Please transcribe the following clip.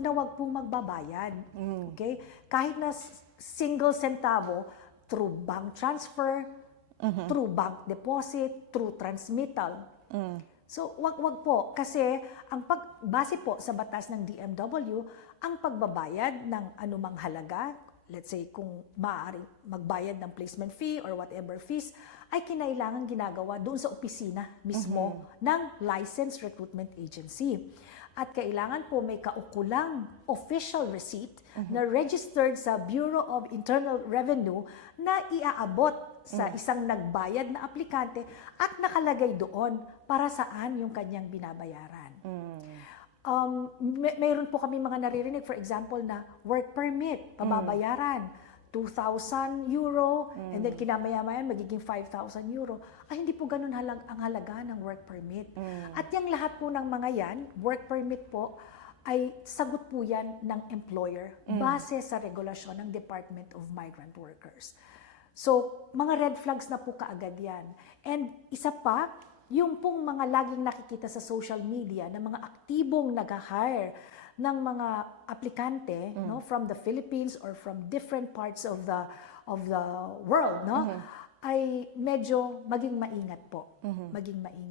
wag po magbabayad. Okay? Kahit na single centavo, through bank transfer, through bank deposit, through transmittal. So, wag po. Kasi, base po sa batas ng DMW, ang pagbabayad ng anumang halaga, let's say kung maaaring magbayad ng placement fee or whatever fees, ay kinailangan ginagawa doon sa opisina mismo ng licensed recruitment agency. At kailangan po may kaukulang official receipt na registered sa Bureau of Internal Revenue na iaabot sa isang nagbayad na aplikante at nakalagay doon para saan yung kanyang binabayaran. Mayroon po kami mga naririnig, for example, na work permit, pababayaran, 2,000 euro, and then kinamaya-maya magiging 5,000 euro. Ay, hindi po ganun ang halaga ng work permit. At yung lahat po ng mga yan, work permit po, ay sagot po yan ng employer base sa regulasyon ng Department of Migrant Workers. So, mga red flags na po kaagad yan. And isa pa, yung pong mga laging nakikita sa social media na mga aktibong nag-hire ng mga aplikante no, from the Philippines or from different parts of the world, no, ay medyo maging maingat po. Maging maingat.